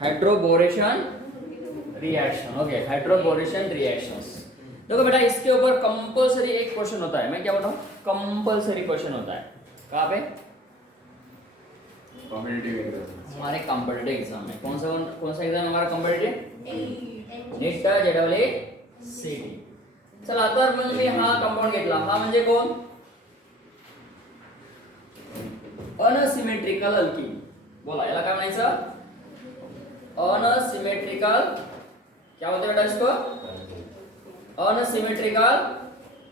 Hydroboration reaction. Okay, hydroboration reactions. देखो बेटा, इसके ऊपर कंपलसरी एक क्वेश्चन होता है। मैं क्या बताऊं, कंपलसरी क्वेश्चन होता है। कहाँ पे? Competitive exam. हमारे कॉम्पिटिटिव एग्जाम में। कौन सा एग्जाम हमारा कॉम्पिटिटिव? नीट जेडब्ल्यू सीटी। चला तर मग मी हा कंपाऊंड घेतला। हा म्हणजे कोण? Unsymmetrical alkyne. बोला याला काय म्हणायचं? अनसिमेट्रिकल, क्या बोलते बेटा इसको? Unsymmetrical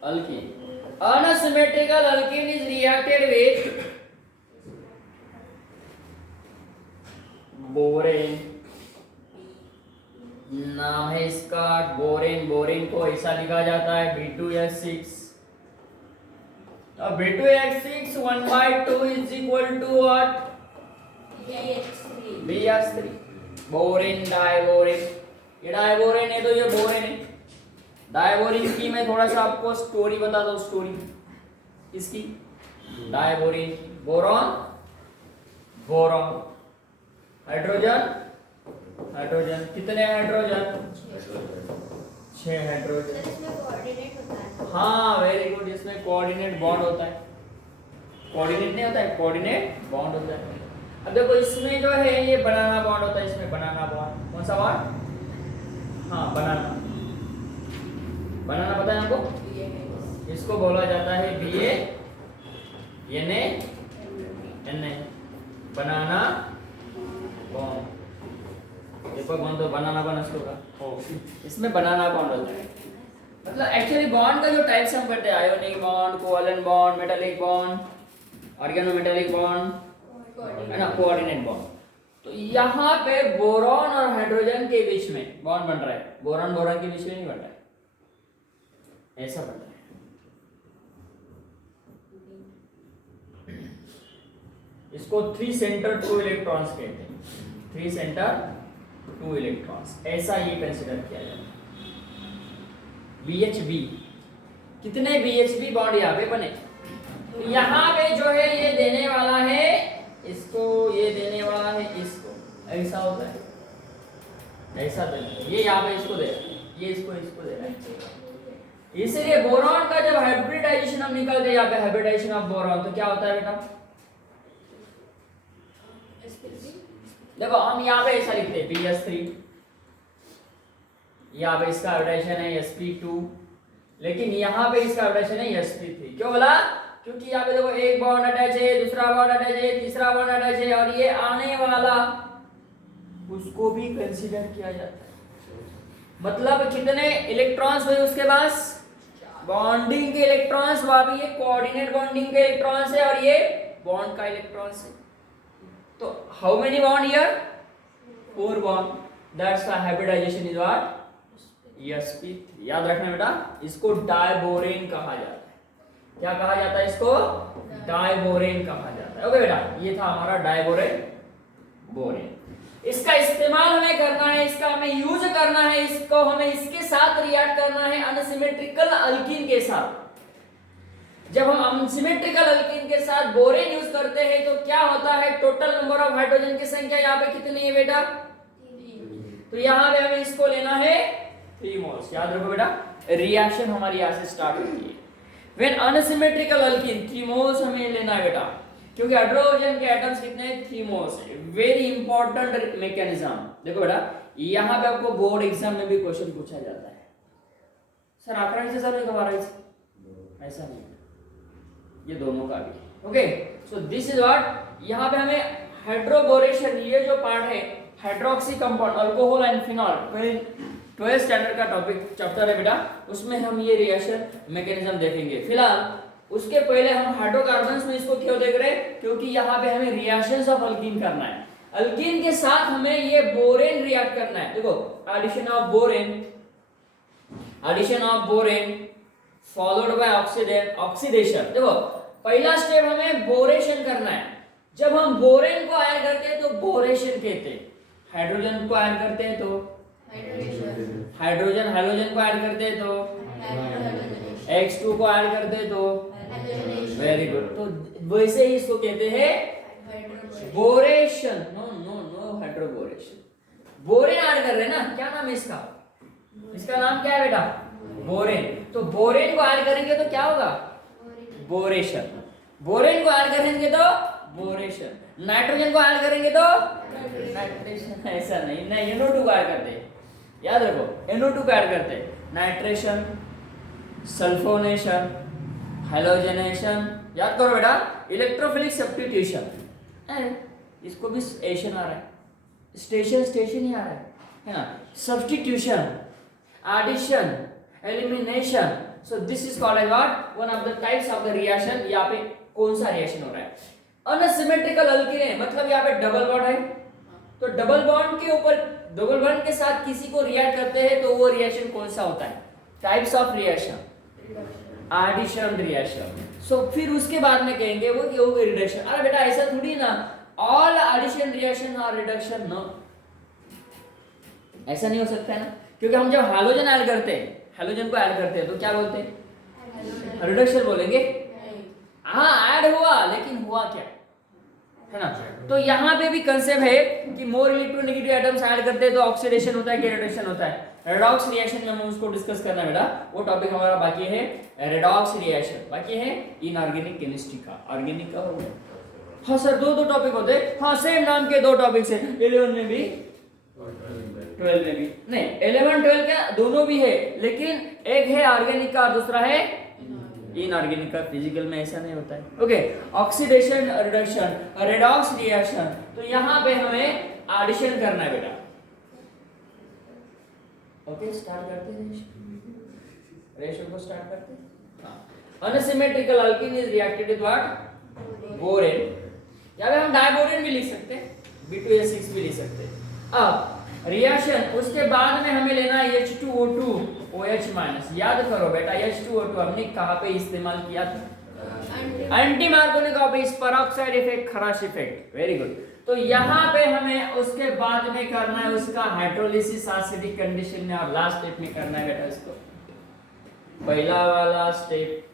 alkyne. Unsymmetrical alkene is reacted with borane. नाम है इसका बोरेन। बोरेन को ऐसा लिखा जाता है B2H6। अब B2H6 1/2 is equal to what? BH3। Borane diborane. ये डाइबोरेन है तो ये बोरेन है। डाइबोरेन की मैं थोड़ा सा आपको स्टोरी बता दूं। स्टोरी इसकी डाइबोरेन की। Boron boron, hydrogen hydrogen. कितने हाइड्रोजन? 6 हाइड्रोजन। हाँ वेरी गुड। इसमें कोऑर्डिनेट बॉन्ड होता है। कोऑर्डिनेट नहीं होता है, कोऑर्डिनेट बॉन्ड होता है। अब देखो इसमें जो है ये बनाना बॉन्ड होता है। इसमें बनाना बॉन्ड। कौन सा बॉन्ड? हाँ बनाना। बनाना पता है आपको? इसको बोला जाता है BA बनाना बॉन्ड। देखो बॉन्ड तो बनाना बन होगा। इसमें बनाना बॉन्ड होता है। मतलब एक्चुअली बॉन्ड का जो टाइप्स हम करते हैं, ionic bond, covalent bond, metallic bond, organometallic bond, है ना, कोऑर्डिनेट बॉन्ड। तो यहाँ पे बोरॉन और हाइड्रोजन के बीच में बॉन्ड बन रहा है। बोरॉन बोरॉन के बीच में नहीं बन रहा है, ऐसा बन रहा है। इसको 3 सेंटर 2 इलेक्ट्रॉन्स कहते हैं। 3 सेंटर 2 इलेक्ट्रॉन्स, ऐसा ये कंसीडर किया जाता है। BHB, कितने BHB बॉन्ड यहाँ पे बने? तो यहाँ पे जो है ये देने वाला है इसको, ये देने वाला है इसको, ऐसा होता है, ऐसा देना है। ये यहाँ पे इसको दे रहा है, ये इसको दे रहा है। इसलिए बोरॉन का जब हाइब्रिडाइजेशन हम निकालते हैं यहाँ पे, हाइब्रिडाइजेशन ऑफ बोरॉन, तो क्या होता है बेटा? देखो हम यहाँ पे ऐसा लिखते हैं BH3, यहाँ पे इसका हाइब्रिडाइजेशन है sp2, लेकिन यहाँ पे इसका हाइब्रिडाइजेशन है sp3। क्यों बोला? क्योंकि यहाँ पे देखो एक बॉन्ड अटैच है, दूसरा बॉन्ड अटैच है, तीसरा बॉन्ड अटैच है, और ये आने वाला उसको भी कंसीडर किया जाता है। मतलब कितने इलेक्ट्रॉन्स हुए उसके पास? बॉन्डिंग के इलेक्ट्रॉन्स, वहां भी ये कोऑर्डिनेट बॉन्डिंग के इलेक्ट्रॉन्स है और ये बॉन्ड का इलेक्ट्रॉन्स है। तो how many bond here? 4 bond. That's why hybridization is what? sp3। याद रखना बेटा, इसको डाइबोरेन कहा जाता है। क्या कहा जाता है इसको? डाइबोरेन कहा जाता है। ओके बेटा, ये था हमारा डाइबोरेन बोरेन। इसका इस्तेमाल हमें करना है, इसका हमें यूज करना है, इसको हमें इसके साथ रिएक्ट करना है, अनसिमेट्रिकल अल्कीन के साथ। जब हम अनसिमेट्रिकल अल्कीन के साथ बोरेन यूज करते हैं तो क्या होता है? टोटल नंबर ऑफ हाइड्रोजन की संख्या यहाँ पे कितनी है बेटा? 3। तो यहाँ पे हमें इसको लेना है 3 मोल्स। याद रखो बेटा, रिएक्शन हमारी यहाँ से स्टार्ट होती है। व्हेन अनसिमेट्रिकल अल्कीन 3 मोल्स हमें लेना है बेटा, क्योंकि हाइड्रोजन के एटम्स कितने हैं? 3 मोल्स है। Very important mechanism. देखो बेटा, यहाँ पे आपको बोर्ड एग्जाम में भी क्वेश्चन पूछा जाता है, सर 11 से चालू है 12 से, ऐसा नहीं, ये दोनों का भी। Okay, so this is what, यहाँ पे हमें हाइड्रोबोरेशन, ये जो पार्ट है hydroxy compound, alcohol and phenol, 12th standard का टॉपिक चैप्टर है बेटा, उसमें हम ये रिएक्शन मैकेनिज्म देखेंगे। फिलहाल उसके पहले हम हाइड्रोकार्बन्स में इसको क्यों देख रहे हैं? क्योंकि यहाँ पे हमें रिएक्शंस ऑफ अल्कीन करना है। अल्कीन के साथ हमें ये बोरेन रिएक्ट करना है। देखो, addition of borane followed by oxidation. देखो, पहला स्टेप हमें बोरेशन करना है। जब हम बोरेन को ऐड करते हैं तो बोरेशन कहते हैं, हाइड्रोजन को ऐड करते हैं तो हाइड्रोजन को ऐड करते हैं तो X2 को ऐड करते हैं तो वेरी गुड। तो वैसे ही इसको कहते हैं boration. No hydroboration. Borane add कर रहे हैं ना, क्या नाम है इसका, इसका नाम क्या है बेटा, बोरेन। तो बोरेन को ऐड करेंगे तो क्या होगा, बोरेशन। बोरेन को ऐड करेंगे तो बोरेशन, नाइट्रोजन को ऐड करेंगे तो नाइट्रेशन। ऐसा नहीं, नहीं NO2 को ऐड करते, याद रखो NO2 को ऐड करते, नाइट्रेशन, सल्फोनेशन, हैलोजनेशन, याद करो बेटा, इलेक्ट्रोफिलिक सब्स्टिट्यूशन, इसको भी एशन आ रहा है, स्टेशन ही आ रहा है ना, substitution, addition, elimination. So this is called as what, one of the types of the reaction. यहाँ पे कौन सा रिएक्शन हो रहा है, अनसिमेट्रिकल अल्कीन है, मतलब यहाँ पे डबल बॉन्ड है, तो डबल बॉन्ड के ऊपर, डबल बॉन्ड के साथ किसी को रिएक्ट करते हैं तो वो रिएक्शन कौन सा होता है, types of reaction, addition reaction. So फिर उसके बाद में कहेंगे वो कि वो रिडक्शन। अरे बेटा ऐसा थोड़ी ना, ऑल एडिशन रिएक्शन और रिडक्शन नो, ऐसा नहीं हो सकता है ना, क्योंकि हम जब हैलोजन ऐड करते हैं, हैलोजन को ऐड करते हैं तो क्या बोलते हैं, रिडक्शन बोलेंगे। हाँ ऐड हुआ, लेकिन हुआ क्या है ना। तो यहाँ पे भी कंसेप्ट है कि मोर इलेक्ट्रोनेगेटिव एटम्स ऐड करते हैं तो ऑक्सीडेशन होता है कि रिडक्शन होता है। रेडॉक्स रिएक्शन में हम उसको डिस्कस करना बेटा, वो टॉपिक हमारा बाकी है, रेडॉक्स रिएक्शन बाकी है, इनऑर्गेनिक केमिस्ट्री का, ऑर्गेनिक का हो गया। हाँ सर दो टॉपिक होते हैं, हाँ सेम नाम के दो टॉपिक्स है, 11 में भी 12 में भी, नहीं 11 12 का दोनों भी है, लेकिन एक है ऑर्गेनिक का और दूसरा है इनऑर्गेनिक का। फिजिकल में ऐसा नहीं होता है। Okay, oxidation reduction, redox reaction, तो यहाँ पे हमें एडिशन करना है बेटा। ओके स्टार्ट करते हैं, रेशो को स्टार्ट करते हैं। हाँ, unsymmetrical alkene is reacted with what, borane, या फिर हम डाइबोरेन भी लिख सकते हैं, B2S6 भी लिख सकते हैं। अब रिएक्शन, उसके बाद में हमें लेना है H2O2 OH-। याद करो बेटा H2O2 हमने कहाँ पे इस्तेमाल किया था, anti Markovnikov office, peroxide effect, खराश इफेक्ट, वेरी गुड। तो यहाँ पे हमें उसके बाद में करना है उसका हाइड्रोलिसिस एसिडिक कंडीशन में, और लास्ट स्टेप में करना है बेटा इसको, पहला वाला स्टेप,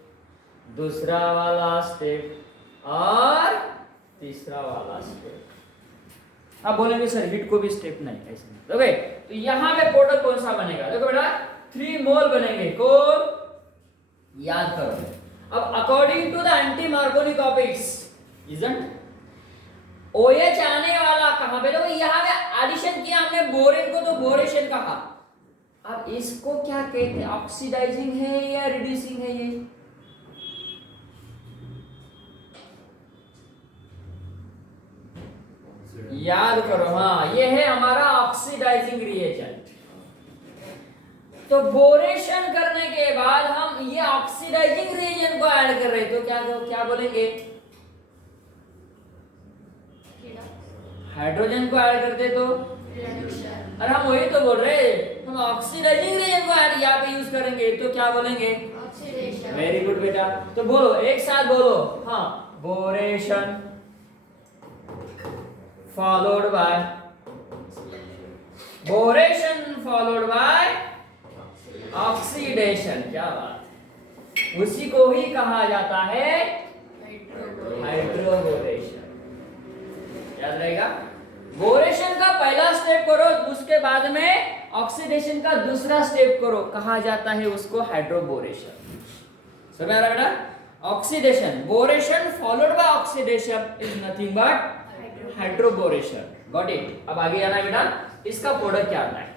दूसरा वाला स्टेप और तीसरा वाला स्टेप। अब बोलेंगे सर हिट को भी स्टेप नहीं, ऐसे नहीं। ओके, तो यहाँ पे प्रोडक्ट कौन सा बनेगा, देखो बेटा 3 मोल बनेंगे, कौन, याद करो। अब according to the anti Markovnikov office isn't OH आने वाला कहां पे, देखो यहाँ पे एडिशन किया हमने बोरेन को, तो बोरेशन कहा। अब इसको क्या कहते हैं, ऑक्सीडाइजिंग है या रिड्यूसिंग है, ये याद करो। हाँ ये है हमारा ऑक्सीडाइजिंग रिएजेंट। तो बोरेशन करने के बाद हम ये ऑक्सीडाइजिंग रिएजेंट को ऐड कर रहे हैं, तो क्या बोलेंगे, हाइड्रोजन को ऐड करते तो, अरे हम वही तो बोल रहे हैं, हम ऑक्सीडाइजिंग रिएजेंट को ऐड यहाँ पे यूज करेंगे तो क्या बोलेंगे, वेरी गुड बेटा। तो बोलो एक साथ बोलो, हाँ बोरेशन followed by boration followed by oxidation। क्या बात, उसी को ही कहा जाता है हाइड्रोबोरेशन, याद रहेगा। बोरेशन का पहला स्टेप करो, उसके बाद में ऑक्सीडेशन का दूसरा स्टेप करो, कहा जाता है उसको हाइड्रोबोरेशन। समझ आ रहा है बेटा, oxidation, बोरेशन followed by oxidation is nothing but hydroboration, got it. अब आगे आना है बेटा, इसका प्रोडक्ट क्या आता है।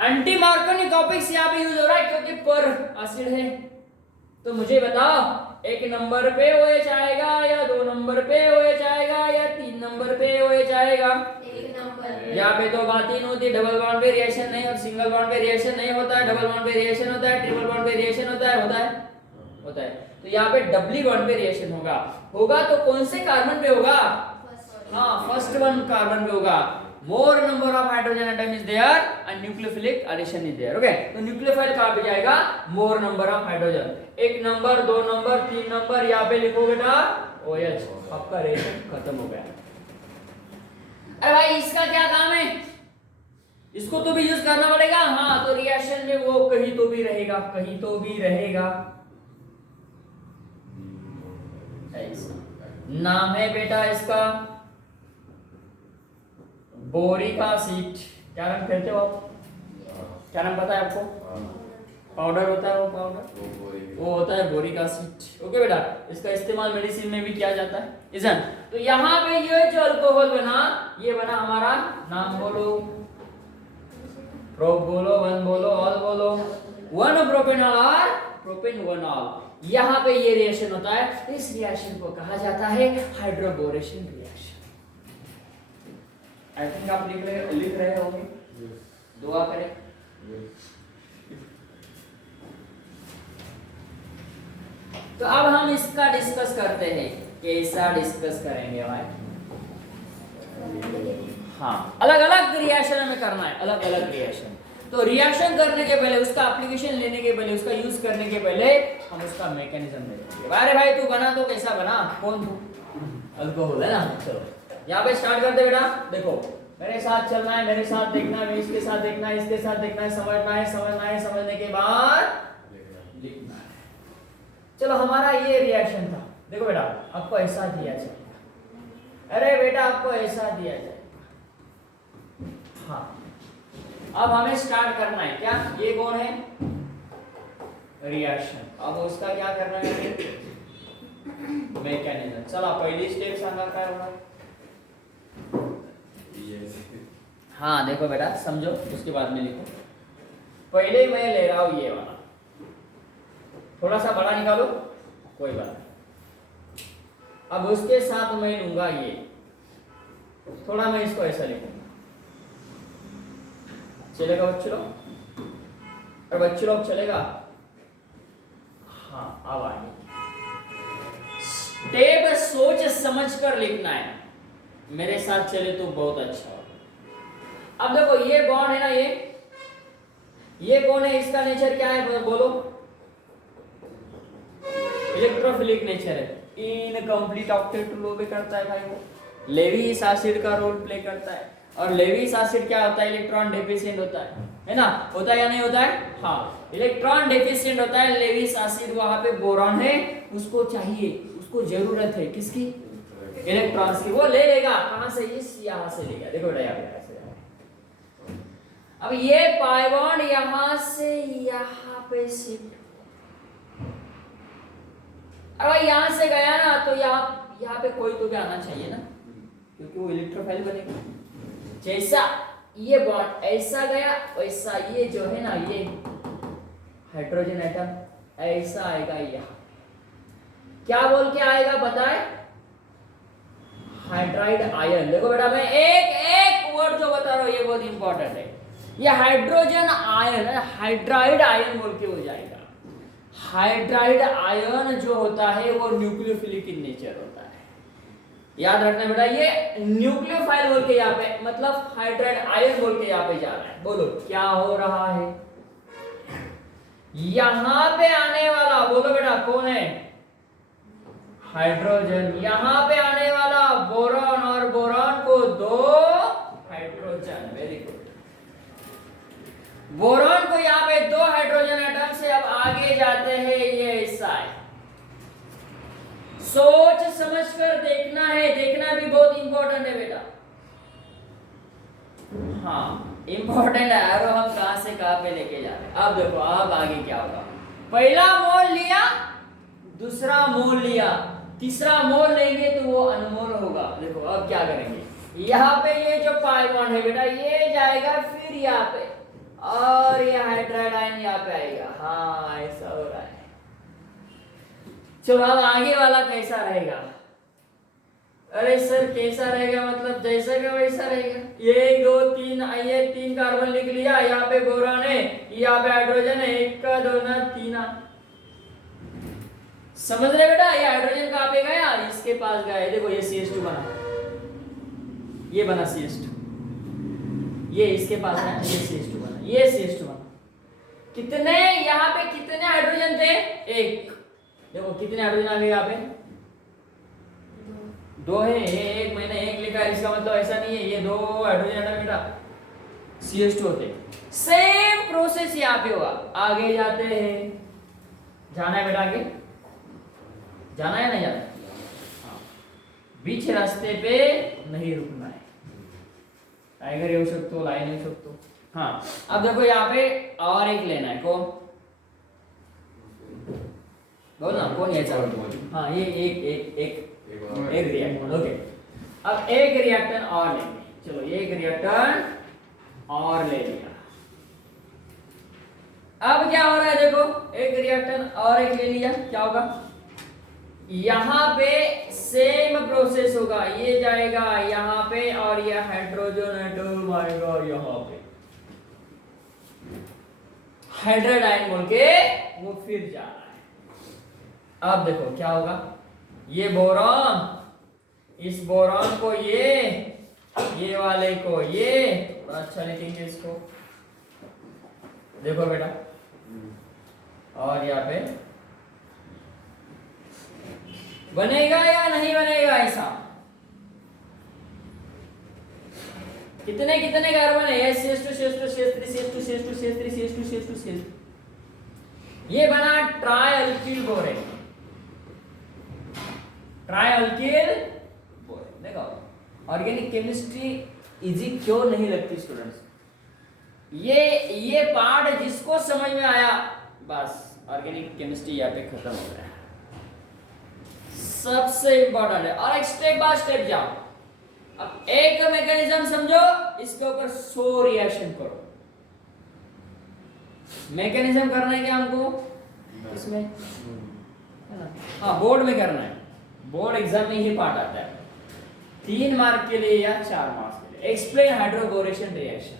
एंटी मार्कोनिक ऑफिस यहाँ पे यूज हो रहा है क्योंकि पर एसिड है, तो मुझे बताओ एक नंबर पे OH आएगा या 2 नंबर पे OH आएगा या 3 नंबर पे OH आएगा, एक नंबर। यहाँ पे तो बात ही नहीं होती, डबल बॉन्ड पे रिएक्शन नहीं और सिंगल बॉन्ड पे रिएक्शन नहीं होता है, डबल बॉन्ड पे रिएक्शन होता है, ट्रिपल बॉन्ड पे रिएक्शन होता है। तो यहाँ पे डबली बॉन्ड पे रिएक्शन होगा तो कौन से कार्बन पे होगा, हाँ फर्स्ट वन कार्बन पे होगा। More number of hydrogen atom is there and nucleophilic addition is there. Okay, तो न्यूक्लियोफाइल कहां पे जाएगा, more number of hydrogen, 1 number 2 number 3 number, यहाँ पे लिखो बेटा OH, आपका रिएक्शन खत्म हो गया। अरे भाई इसका क्या काम है, इसको तो भी यूज करना पड़ेगा। हाँ तो रिएक्शन में वो कहीं तो भी रहेगा, नाम है बेटा इसका बोरिक एसिड। क्या रंग खेलते हो आप? क्या नाम पता है आपको? पाउडर होता है, वो पाउडर वो होता है बोरिक एसिड। ओके बेटा, इसका इस्तेमाल मेडिसिन में भी किया जाता है। इजन तो यहाँ पे ये जो अल्कोहल बना, ये बना हमारा, नाम बोलो, प्रोप बोलो, वन बोलो, ऑल बोलो, वन प्रोपेनॉल और प्रोपेन वन ऑल। यहाँ पे ये रिएक्शन होता है, इस रिएक्शन को कहा जाता है हाइड्रोबोरेशन रिएक्शन। आई थिंक आप लिख रहे होंगे, दुआ करें। तो अब हम इसका डिस्कस करते हैं, कैसा डिस्कस करेंगे भाई? हाँ, अलग अलग रिएक्शन में करना है, अलग अलग रिएक्शन। तो रिएक्शन करने के पहले, उसका एप्लीकेशन लेने के पहले, उसका यूज करने के पहले हम उसका मैकेनिज्म देखेंगे। अरे भाई तू बना तो कैसा बना? कौन तू? अल्कोहल है ना। चलो यहाँ पे स्टार्ट करते बेटा। देखो मेरे साथ चलना है, मेरे साथ देखना है, इसके साथ देखना है, इसके साथ देखना है, समझना है, समझने के बाद लिखना है। चलो हमारा ये रिएक्शन था। देखो बेटा आपको ऐसा दिया जाएगा, अरे बेटा आपको ऐसा दिया जाएगा। हाँ, अब हमें स्टार्ट करना है। क्या ये कौन है? रिएक्शन। अब उसका क्या करना है? मैकेनिज्म। चला पहली स्टेप सांगा काय होगा? हाँ देखो बेटा समझो, उसके बाद में लिखो। पहले मैं ले रहा हूं ये वाला, थोड़ा सा बड़ा निकालो, कोई बात नहीं। अब उसके साथ मैं लूंगा ये, थोड़ा मैं इसको ऐसा लिखूंगा। चलेगा बच्चों लोग? और बच्चों लोग चलेगा? हाँ, अब आगे स्टेप सोच समझ कर लिखना है। मेरे साथ चले तो बहुत अच्छा होगा। अब देखो ये बॉन्ड है ना, ये कौन है? इसका नेचर क्या है बोलो? इलेक्ट्रोफिलिक नेचर है। इनकम्प्लीट ऑक्टेट लो भी करता है भाई वो। लेविस एसिड का रोल प्ले करता है। और लेविस एसिड क्या होता है? इलेक्ट्रॉन डेफिशिएंट होता है ना? होता है या नहीं होता है? हाँ, इलेक्ट्रॉन डेफिशिएंट होता है लेविस एसिड। वहां पे बोरॉन है, उसको चाहिए, उसको जरूरत है किसकी? इलेक्ट्रॉन्स की। वो ले लेगा कहां से? इस यहां से लेगा। देखो बेटा यहाँ पे। अब ये पाई बॉन्ड यहां से यहां पे शिफ्ट, अगर यहां से गया ना तो यहाँ पे कोई तो भी आना चाहिए ना, क्योंकि वो इलेक्ट्रोफाइल बनेगा। जैसा ये बॉन्ड ऐसा गया, वैसा ये जो है ना, ये हाइड्रोजन एटम ऐसा आएगा यहाँ। क्या बोल के आएगा बताए? Hydride ion. देखो बेटा मैं एक वर्ड जो बता रहा हूं ये बहुत इंपॉर्टेंट है। ये हाइड्रोजन आयन, हाइड्राइड आयन बोल के हो जाएगा। हाइड्राइड आयन जो होता है वो न्यूक्लियोफिलिक इन नेचर होता है। याद रखना बेटा, ये न्यूक्लियोफाइल बोल के यहाँ पे, मतलब हाइड्राइड आयन बोल के यहाँ पे जा रहा है। बोलो क्या हो रहा है? यहां पे आने वाला, बोलो बेटा कौन है? हाइड्रोजन। यहां पे आने वाला बोरॉन, और बोरॉन को दो हाइड्रोजन। Very good. बोरॉन को यहाँ पे दो हाइड्रोजन एटम से अब आगे जाते हैं, ये ऐसा है। सोच समझ कर देखना है, देखना भी बहुत इंपॉर्टेंट है बेटा। हाँ इंपॉर्टेंट है। एरो हम कहां से कहां पे लेके जा रहे हैं। अब देखो अब आगे क्या होगा। पहला मोल लिया, दूसरा मोल लिया, तीसरा मोल लेंगे तो वो अनमोल होगा। देखो अब क्या करेंगे, यहाँ पे ये जो पाई बॉन्ड है बेटा ये जाएगा फिर यहाँ पे, और ये हाइड्राइड आयन यहाँ पे आएगा। हाँ ऐसा हो रहा है। चलो अब आगे वाला कैसा रहेगा? अरे सर कैसा रहेगा मतलब जैसा का वैसा रहेगा। ये 2 3, ये 3 कार्बन लिख लिया, यहाँ पे बोरॉन है, यहाँ पे हाइड्रोजन है, 1 का 2 ना 3। समझ रहे बेटा? ये हाइड्रोजन कहाँ पे गया? इसके पास गया। देखो ये CH2 बना, ये बना CH2, ये इसके पास है, ये CH2 बना, ये CH2 बना। कितने यहाँ पे कितने हाइड्रोजन थे? 1। देखो कितने हाइड्रोजन आ गए यहाँ पे? 2 है। ये 1 मैंने 1 लिखा है, इसका मतलब ऐसा नहीं है ये 2 हाइड्रोजन एटम बेटा CH2 होते। सेम प्रोसेस यहाँ पे हुआ। आगे जाते हैं, जाना है बेटा आगे, जाना है नहीं जाना है? हाँ। बीच रास्ते पे नहीं रुकना है। काय घरी येऊ शकतो, लाईन येऊ शकतो. हाँ अब देखो यहाँ पे और एक लेना है. कौन बोल ना, कौन ये चालू. हाँ ये एक रिएक्टर. ओके अब एक रिएक्टर और लेंगे. चलो एक रिएक्टर और ले लिया. अब क्या हो रहा है देखो, एक रिएक्टर और एक ले लिया, क्या होगा यहाँ पे सेम प्रोसेस होगा. ये जाएगा यहाँ पे और ये हाइड्रोजन एटम आएगा यहाँ पे, हाइड्राइड आयन बोल के वो फिर जा रहा है. अब देखो क्या होगा, ये बोरॉन, इस बोरॉन को ये वाले को ये, अच्छा लिखेंगे इसको, देखो बेटा, और यहाँ पे बनेगा या नहीं बनेगा ऐसा. कितने कितने कार्बन है, ये बना ट्राइअल्किल बोरेन. ट्राइअल्किल बोरेन. देखो ऑर्गेनिक केमिस्ट्री इजी क्यों नहीं लगती स्टूडेंट्स. ये पार्ट जिसको समझ में आया बस ऑर्गेनिक केमिस्ट्री यहाँ पे खत्म हो गया. सबसे इंपॉर्टेंट है. और एक स्टेप बाय स्टेप जाओ. अब एक मैकेनिज्म समझो, इसके ऊपर 100 रिएक्शन करो. मैकेनिज्म करना है क्या हमको इसमें, है ना. हाँ बोर्ड में करना है, बोर्ड एग्जाम में ये पार्ट आता है 3 मार्क के लिए या 4 मार्क्स के लिए. एक्सप्लेन हाइड्रोबोरेशन रिएक्शन,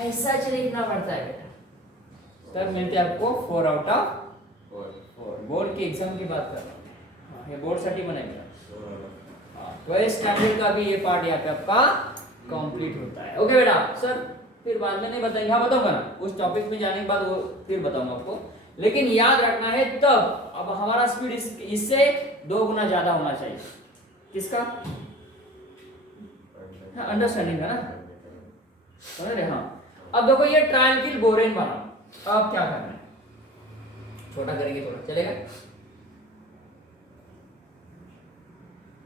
ऐसा लिखना पड़ता है बेटा, तब मिलते हैं आपको 4 आउट ऑफ 4. बोर्ड के एग्जाम की बात कर रहा हूँ, ये बोर्ड साठी बनेगा. तो इस स्टैंडर्ड का भी ये पार्ट यहाँ पे आपका कंप्लीट होता है. ओके बेटा. सर फिर बाद में नहीं बताएंगे, हाँ बताऊंगा ना, उस टॉपिक में जाने के बाद वो फिर बताऊंगा आपको. लेकिन याद रखना है तब, अब हमारा स्पीड इससे 2 गुना ज्यादा होना चाहिए. किसका, अंडरस्टैंडिंग का ना, समझ रहे. हाँ अब देखो ये ट्राइअल्किल बोरेन बना. अब क्या करना है, छोटा करेंगे थोड़ा, चलेगा.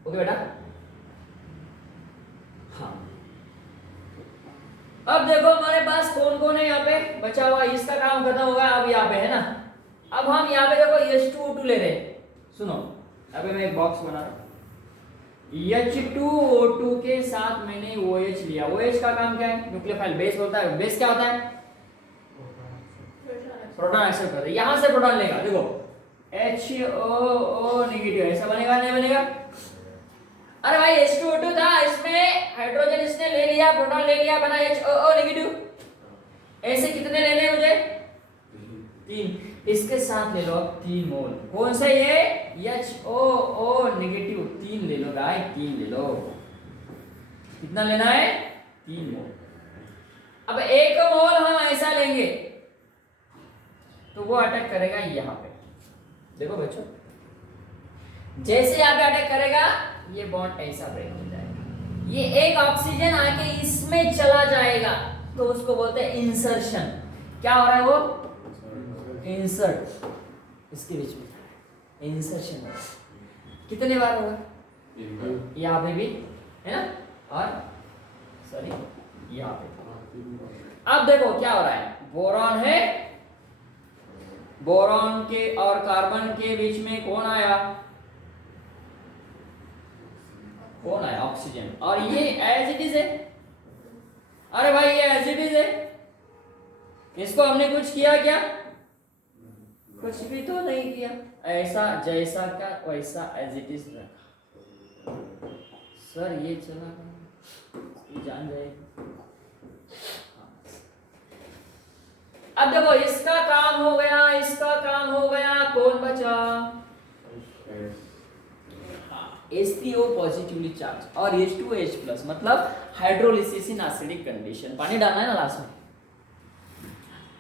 ओके बेटा. हाँ अब देखो हमारे पास कौन कौन है यहाँ पे बचा हुआ, इसका काम खत्म होगा. अब यहाँ पे है ना, अब हम यहाँ पे देखो H2O2 ले रहे हैं. सुनो अभी मैं एक बॉक्स बना रहा हूँ. H2O2 के साथ मैंने OH लिया. OH का काम क्या है, न्यूक्लियोफाइल बेस होता है. बेस क्या होता है, प्रोटॉन एक्सेप्ट करता है. यहाँ से प्रोटॉन लेगा, देखो HOO नेगेटिव, ऐसा बनेगा नहीं बनेगा. अरे भाई H2O2 था, इसमें हाइड्रोजन इसने ले लिया, प्रोटॉन ले लिया, बना HOO नेगेटिव. ऐसे कितने लेने हैं मुझे, 3. इसके साथ ले लो अब 3 मोल. कौन सा ये HOO नेगेटिव, 3 ले लो भाई, 3 ले लो. कितना लेना है, 3 मोल. अब 1 मोल हम ऐसा लेंगे तो वो अटैक करेगा यहाँ पे. देखो बच्चों, जैसे यहाँ पे अटैक करेगा ये बॉन्ड ऐसा ब्रेक हो जाएगा. ये एक ऑक्सीजन आके इसमें चला जाएगा तो उसको बोलते हैं इंसर्शन. क्या हो रहा है, वो इंसर्ट, इसके बीच में इंसर्शन. कितने बार होगा, यहाँ पे भी है ना, और सॉरी यहाँ पे. अब देखो क्या हो रहा है, बोरॉन है, बोरॉन के और कार्बन के बीच में कौन आया, कौन आया, ऑक्सीजन. और ये एज इट इज है. अरे भाई ये एज इट इज है, इसको हमने कुछ किया क्या, कुछ भी तो नहीं किया. ऐसा जैसा का वैसा एज इट इज रखा. सर ये चला, ये जान जाएगी. अब देखो इसका काम हो गया, इसका काम हो गया, कौन बचा, H3O पॉजिटिवली चार्ज और H2H प्लस, मतलब हाइड्रोलिसिस इन एसिडिक कंडीशन. पानी डालना है ना लास्ट में.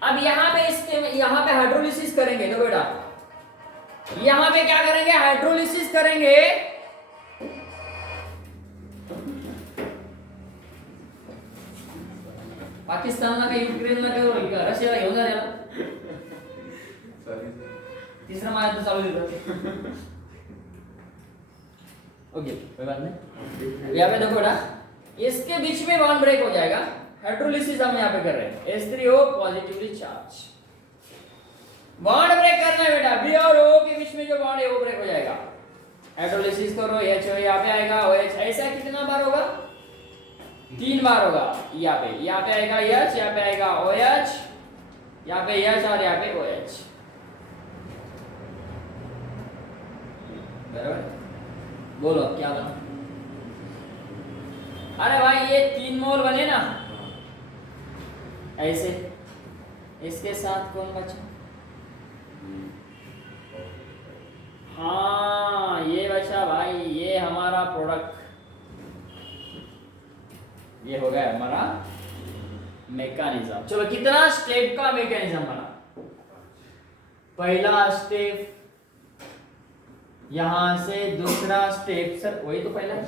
अब यहाँ पे इसके यहाँ पे हाइड्रोलिसिस करेंगे. तो बेटा यहाँ पे क्या करेंगे, हाइड्रोलिसिस करेंगे. पाकिस्तानला का युक्रेनला का रशियाला घेऊन जा याला. तीसरा महायुद्ध चालू देतो. ओके कोई बात नहीं. यहाँ पे देखो ना, इसके बीच में बॉन्ड ब्रेक हो जाएगा. हाइड्रोलिसिस हम यहाँ पे कर रहे हैं। H3O positively charge. Bond break करना है बेटा, बी और ओ के बीच में जो बॉन्ड है वो ब्रेक हो जाएगा। हाइड्रोलिसिस करो, HO यहाँ पे आएगा, OH ऐसा कितना बार होगा? 3 बार होगा। यहाँ पे आएगा H, यहाँ पे आएगा OH, यहाँ पे H और यहाँ पे OH। बराबर? बोलो क्या बना? अरे भाई ये 3 मोल बने ना ऐसे, इसके साथ कौन बचा? हाँ ये बचा भाई, ये हमारा प्रोडक्ट, ये हो गया हमारा मैकेनिज्म। चलो कितना स्टेप का मैकेनिज्म बना? पहला स्टेप, यहां से दूसरा स्टेप, सर वही तो पहला है।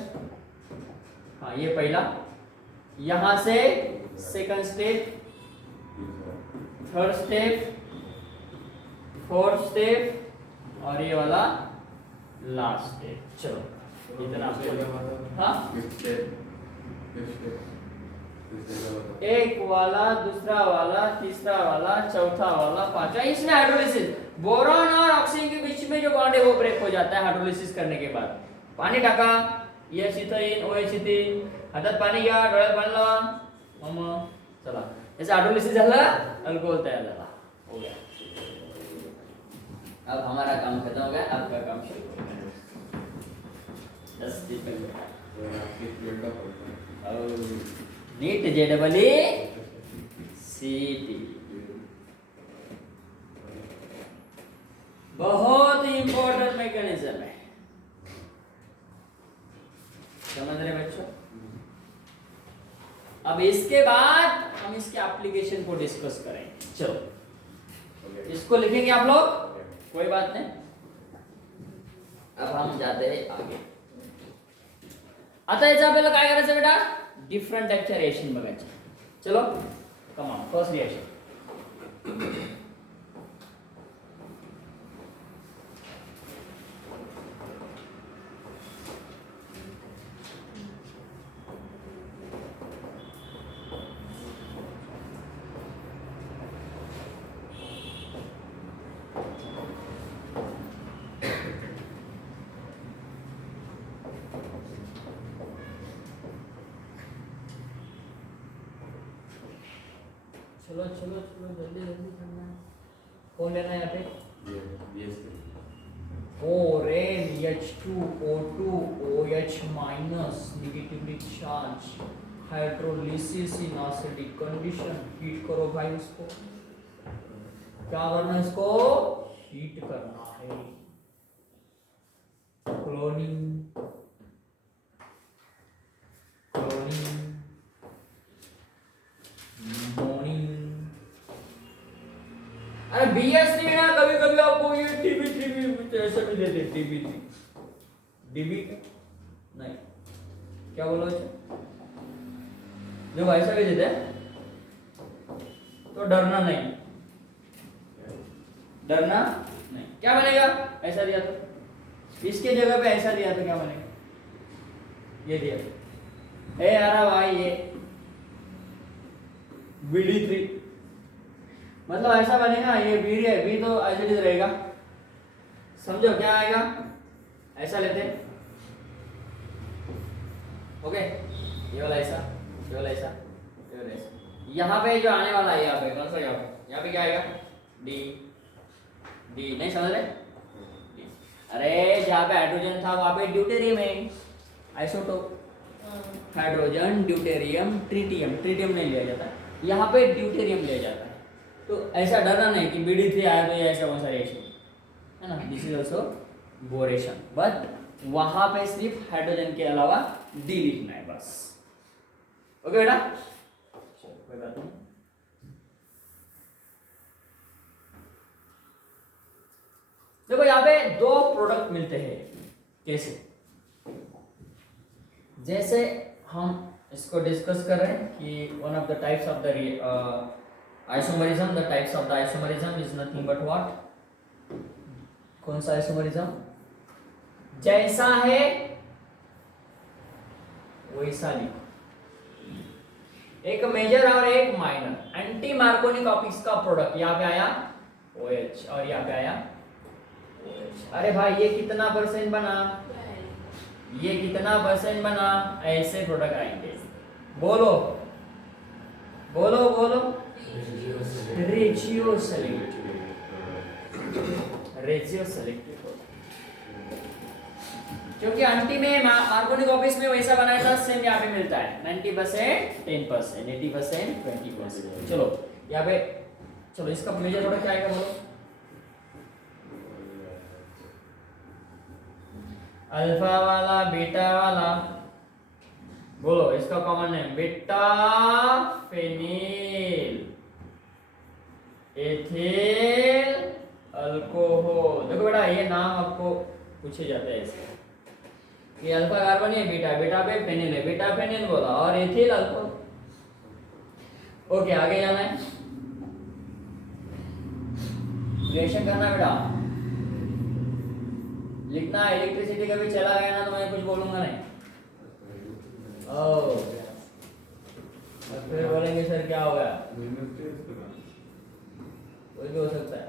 हाँ ये पहला, यहां से second step, third step, fourth step और ये वाला लास्ट स्टेप। चलो इतना। हाँ एक वाला, दूसरा वाला, तीसरा वाला, चौथा वाला, पांचवा, इसमें हाइड्रोलिसिस, बोरॉन और ऑक्सीजन के बीच में जो बॉन्ड है वो ब्रेक हो जाता है हाइड्रोलिसिस करने के बाद। पाणी टाका, H इथेन, OH इथेन, हातात पाणी घ्या, डोळ्यात पाणी लावा, मग चला याचा हाइड्रोलिसिस झाला, अल्कोहोल तयार झाला, हो गया। अब हमारा काम खत्म हो गया, आपका काम शुरू हो गया। 10 नीट JEE बहुत इंपॉर्टेंट मैकेनिज्म है, समझ रहे बच्चों? अब इसके बाद हम इसके एप्लीकेशन को डिस्कस करेंगे। चलो इसको लिखेंगे आप लोग, कोई बात नहीं। अब हम जाते हैं आगे। आता याचा आपल्याला काय करायचं बेटा? डिफरंट टाइपच्या रिएक्शन बघायचे। चलो कम ऑन, फर्स्ट रिएक्शन। चलो चलो चलो जल्दी जल्दी करना है। कौन लेना है यहाँ पे? Oren H2O2 OH minus negatively charged hydrolysis in acidic condition. Heat करो भाई इसको, क्या करना है इसको? हीट करना है। क्लोरीन क्लोरीन अरे BS3 ना, कभी कभी आपको ये TB3 ऐसे भी देते, TB3 DB नहीं, क्या बोला जब ऐसा भी देते तो डरना नहीं, डरना नहीं। क्या बनेगा? ऐसा दिया तो, इसके जगह पे ऐसा दिया तो क्या बनेगा? ये दिया ए यार भाई, ये BD3 मतलब ऐसा बनेगा। ये बी है, बी तो एज इट इज रहेगा, समझो क्या आएगा? ऐसा लेते हैं, ओके, ये वाला ऐसा, ये वाला ऐसा, ये वाला ऐसा। यहाँ पे जो आने वाला है, यहाँ पे कौन सा? यहाँ पे क्या आएगा? डी डी, नहीं समझ रहे? अरे जहाँ पे हाइड्रोजन था वहाँ पे ड्यूटेरियम है, isotope. Hydrogen, deuterium, tritium, tritium नहीं लिया जाता, यहाँ पे ड्यूटेरियम लिया जाता है। तो ऐसा डरना नहीं कि BD3 आया तो ये ऐसा कौन सा रिएक्शन है ना। दिस इज ऑल्सो बोरेशन, बट वहां पे सिर्फ हाइड्रोजन के अलावा डी लिखना है बस। ओके बेटा, कोई बात नहीं। देखो यहाँ पे 2 प्रोडक्ट मिलते हैं। कैसे? जैसे हम इसको डिस्कस कर रहे हैं कि one of the types of the isomerism, the types of the isomerism is nothing but what? कौन सा isomerism? जैसा है वैसा लिखो। एक मेजर और एक माइनर एंटी मार्कोनी कॉपीज का प्रोडक्ट यहाँ पे आया OH और यहाँ पे आया OH। अरे भाई ये कितना परसेंट बना, ये कितना परसेंट बना, ऐसे प्रोडक्ट आएंगे। बोलो बोलो बोलो, रेशियो सेलेक्टिव क्योंकि आंटी में मार्कोनी कॉपीज में वैसा बनाया था, सेम यहाँ पे मिलता है 90% 10%, 80% 20%। चलो यहाँ पे, चलो इसका मेजर प्रोडक्ट क्या आएगा बोलो। अल्फा वाला बीटा वाला, बोलो इसका common name beta phenyl ethyl alcohol. देखो बेटा ये नाम आपको पूछे जाते हैं इसके, ये अल्फा कार्बन है, बीटा बीटा पे फेनिल है, बीटा फेनिल बोला और एथिल अल्कोहल। ओके आगे जाना है, रिएक्शन करना बेटा, लिखना। इलेक्ट्रिसिटी कभी चला गया ना तो मैं कुछ बोलूंगा नहीं। ओ फिर बोलेंगे सर क्या हो गया, कोई भी हो सकता है।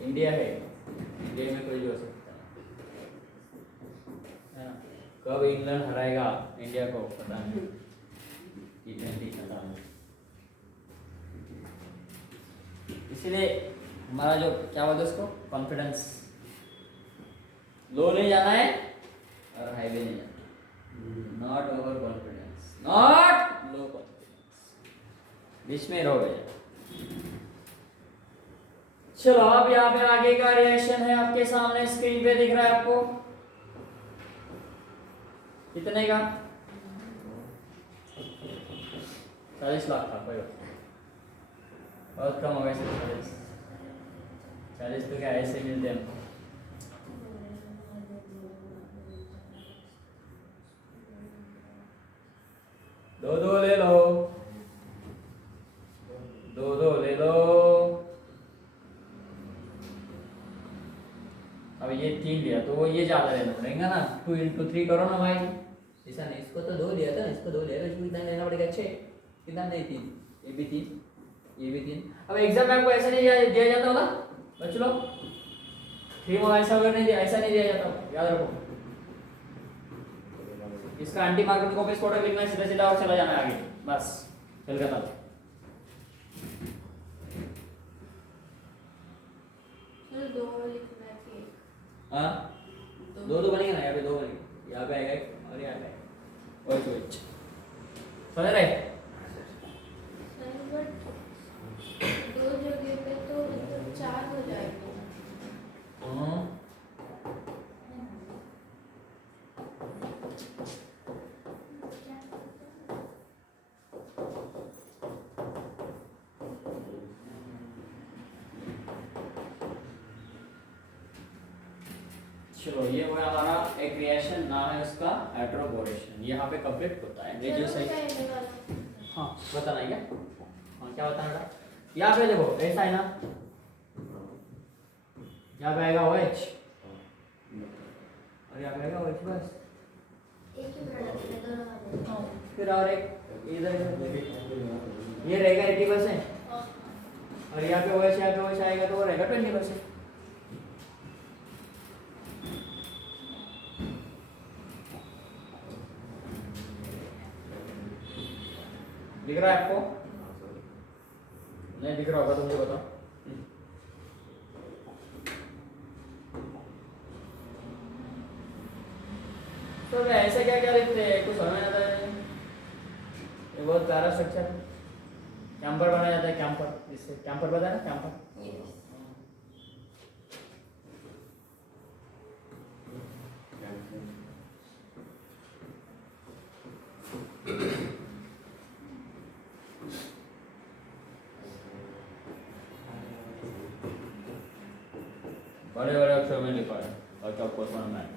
इंडिया है, इंडिया में कोई भी हो सकता है ना। कब इंग्लैंड हराएगा इंडिया को पता नहीं, T20 खत्म। इसलिए हमारा जो क्या बोलते हैं उसको, कॉन्फिडेंस लो नहीं जाना है और हाई भी नहीं जाना। Not over confidence, not low confidence, बीच में रहो भैया। चलो अब यहाँ पे आगे का रिएक्शन है आपके सामने स्क्रीन पे दिख रहा है आपको, कितने का 40 लाख का, कोई बहुत कम हो गया 40 तो क्या ऐसे मिलते हैं। दो दो ले लो, दो दो ले लो। अब ये 3 लिया तो वो ये ज्यादा लेना पड़ेगा ना, 2 into 3 करो ना भाई। ऐसा नहीं, इसको तो 2 लिया था, इसको 2 लिया था, इसको कितना लेना पड़ेगा 6, कितना नहीं 3, ये भी 3, ये भी 3। अब एग्जाम में आपको ऐसा नहीं दिया जाता होगा बच्चों लोग, 3 और ऐसा वगैरह नहीं दिया, ऐसा नहीं दिया जाता, याद रखो। इसका एंटी मार्कोनी कॉपीज प्रोडक्ट लिखना है, सीधा सीधा और चला जाना है आगे, बस चल गया था। हाँ दो बनेंगे ना, यहाँ पे 2 बनेंगे, यहाँ पे आएगा एक और यहाँ पे आएगा, और समझ रहे? दो जगह पे तो 4 हो जाएगा। चलो ये हुआ हमारा एक रिएक्शन, नाम है उसका हाइड्रोबोरेशन। यहाँ पे कंप्लीट होता है रेडियो साइड। हाँ बताना है क्या, हाँ क्या बताना बेटा। यहाँ पे देखो ऐसा है ना, यहाँ पे आएगा OH और यहाँ पे आएगा OH, बस एक ही प्रोडक्ट है दोनों वाले। फिर और एक इधर ये रहेगा 80% और यहाँ पे OH आएगा तो वो रहेगा 20%। दिख रहा है आपको? नहीं दिख रहा होगा तो मुझे बताओ। तो ऐसे क्या क्या लिखते हैं, कुछ समझ में आता है। ये बहुत प्यारा स्ट्रक्चर, कैंपर बनाया जाता है, कैंपर, इससे कैंपर पता है ना, कैंपर। बड़े बड़े अक्षर में लिखा है और आपको समझ में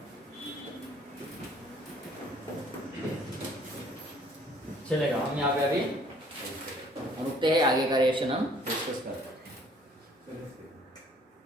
चलेगा। हम यहाँ पे अभी रुकते हैं, आगे का रिएक्शन हम डिस्कस करते हैं।